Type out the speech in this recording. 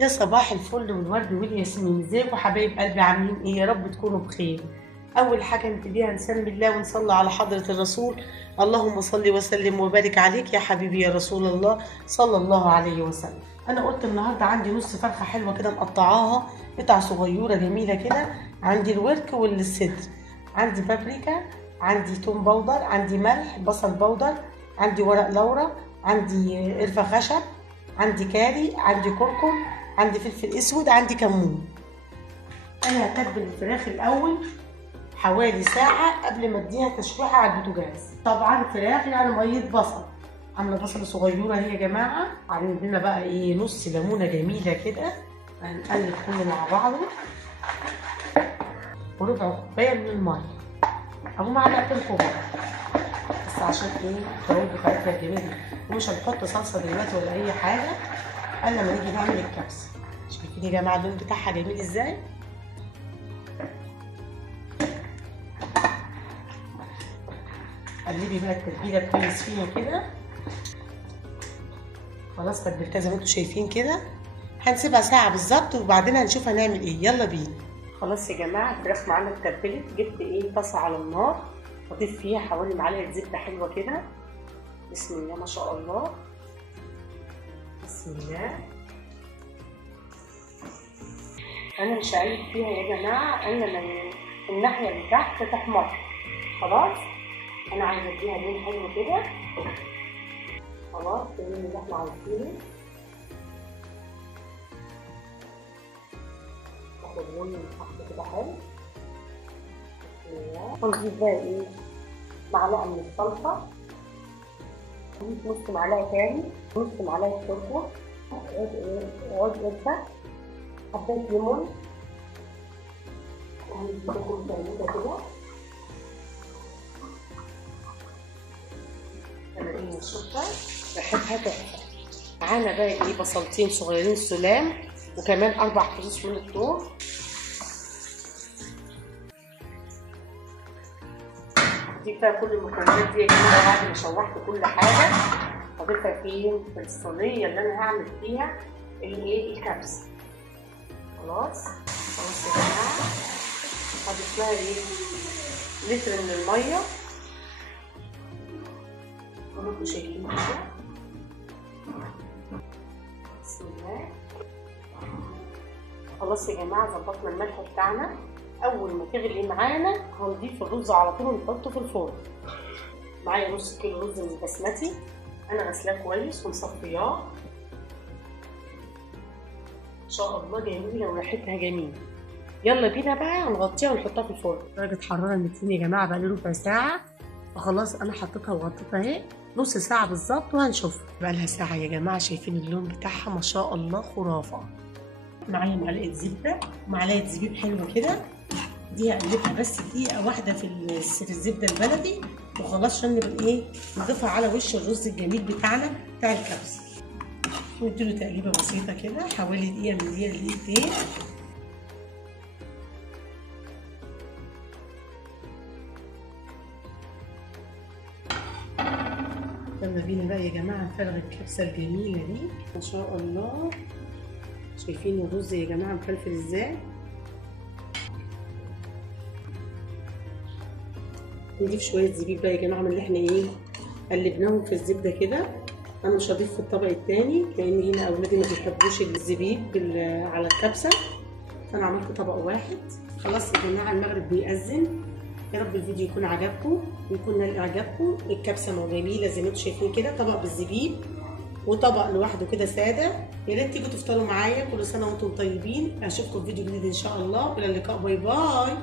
يا صباح الفل والورد والياسمين، ازيكم حبايب قلبي؟ عاملين ايه؟ يا رب تكونوا بخير. اول حاجه نبتديها نسمي الله ونصلي على حضره الرسول. اللهم صل وسلم وبارك عليك يا حبيبي يا رسول الله صلى الله عليه وسلم. انا قلت النهارده عندي نص فرخه حلوه كده مقطعاها قطع صغيره جميله كده. عندي الورك والصدر، عندي بابريكا، عندي توم بودر، عندي ملح، بصل بودر، عندي ورق لورا، عندي قرفه خشب، عندي كاري، عندي كركم، عندي فلفل اسود، عندي كمون. انا هتبل الفراخ الاول حوالي ساعه قبل ما اديها تشويحه على البوتاجاز. طبعا فراخ يعني ميه بصل، عامله بصل صغيره اهي يا جماعه. عندنا بقى ايه نص ليمونه جميله كده، هنقلب كله مع بعضه، وربع كوبايه من الميه او معلقتين كبار بس عشان ايه التوابل بتاعتها الجميله. ومش هنحط صلصه دلوقتي ولا اي حاجه الا لما نيجي نعمل الكبسه. شايفين يا جماعه اللون بتاعها جميل ازاي؟ قلبي بقى التتبيله كويس فيها كده. خلاص تبلتها زي ما انتم شايفين كده. هنسيبها ساعه بالظبط وبعدين هنشوف هنعمل ايه. يلا بينا. خلاص يا جماعه الفراخ معانا اتبلت. جبت ايه طاسه على النار، اضيف فيها حوالي معلقه زبده حلوه كده. بسم الله ما شاء الله، بسم الله. انا مش هقلب فيها يا جماعه الا لما الناحيه اللي تحت تحمر. خلاص انا عايزه اديها لون حلو كده. خلاص اللون اللي احنا عايزينه، ناخد لون من تحت كده حلو. ونضيف بقى ايه معلقه من الصلصه، نص معلقه تاني، نص معلقه شوربه، عود قرفه، حبايه ليمون، وهنديكم تقليبه كده. تمارين الشطه ريحتها تحفه. معانا بقى ايه بصلتين صغيرين سلام، وكمان 4 فصوص من الثوم. هضيف بقى كل المكونات دي يا جماعه بعد ما شوحت كل حاجه. هضيفها فين؟ في الصينيه اللي انا هعمل فيها الايه الكبسه. خلاص يا جماعه هضيف لها ايه لتر من الميه زي ما انتم شايفين كده. بسم الله. خلاص يا جماعه ظبطنا الملح بتاعنا. اول ما تغلي معانا هنضيف الرز على طول ونحطه في الفرن. معايا نص كيلو رز من بسمتي، انا غسلاه كويس ومصفياه. ان شاء الله جميله وريحتها جميله. يلا بينا بقى هنغطيها ونحطها في الفرن. درجه حراره 200 يا جماعه بقى لي ربع ساعه. فخلاص انا حطيتها وغطيتها اهي نص ساعه بالظبط وهنشوفها. بقى لها ساعه يا جماعه. شايفين اللون بتاعها ما شاء الله خرافه. معايا معلقه زبده ومعلقه زبيب حلوه كده. دي هقلبها بس دقيقه واحده في الزبده البلدي وخلاص عشان نبقى ايه نضيفها على وش الرز الجميل بتاعنا بتاع الكبسه. ونديله تقليبه بسيطه كده حوالي دقيقه من دقيقه لدقيقتين. يلا بينا بقى يا جماعه نفرغ الكبسه الجميله دي. ما شاء الله شايفين الرز يا جماعه مفلفل ازاي. نضيف شويه زبيب بقى يا جماعه من اللي احنا ايه قلبناهم في الزبده كده. انا مش هضيف في الطبق التاني لان هنا اولادي ما بيحبوش الزبيب على الكبسه، فانا عملت طبق واحد. خلاص يا جماعه المغرب بيأذن. يا رب الفيديو يكون عجبكم ويكون نال اعجابكم. الكبسه جميله زي ما انتم شايفين كده، طبق بالزبيب وطبق لوحده كده ساده. يا ريت تيجوا تفطروا معايا. كل سنه وانتم طيبين. اشوفكم في فيديو جديد ان شاء الله. الى اللقاء، باي باي.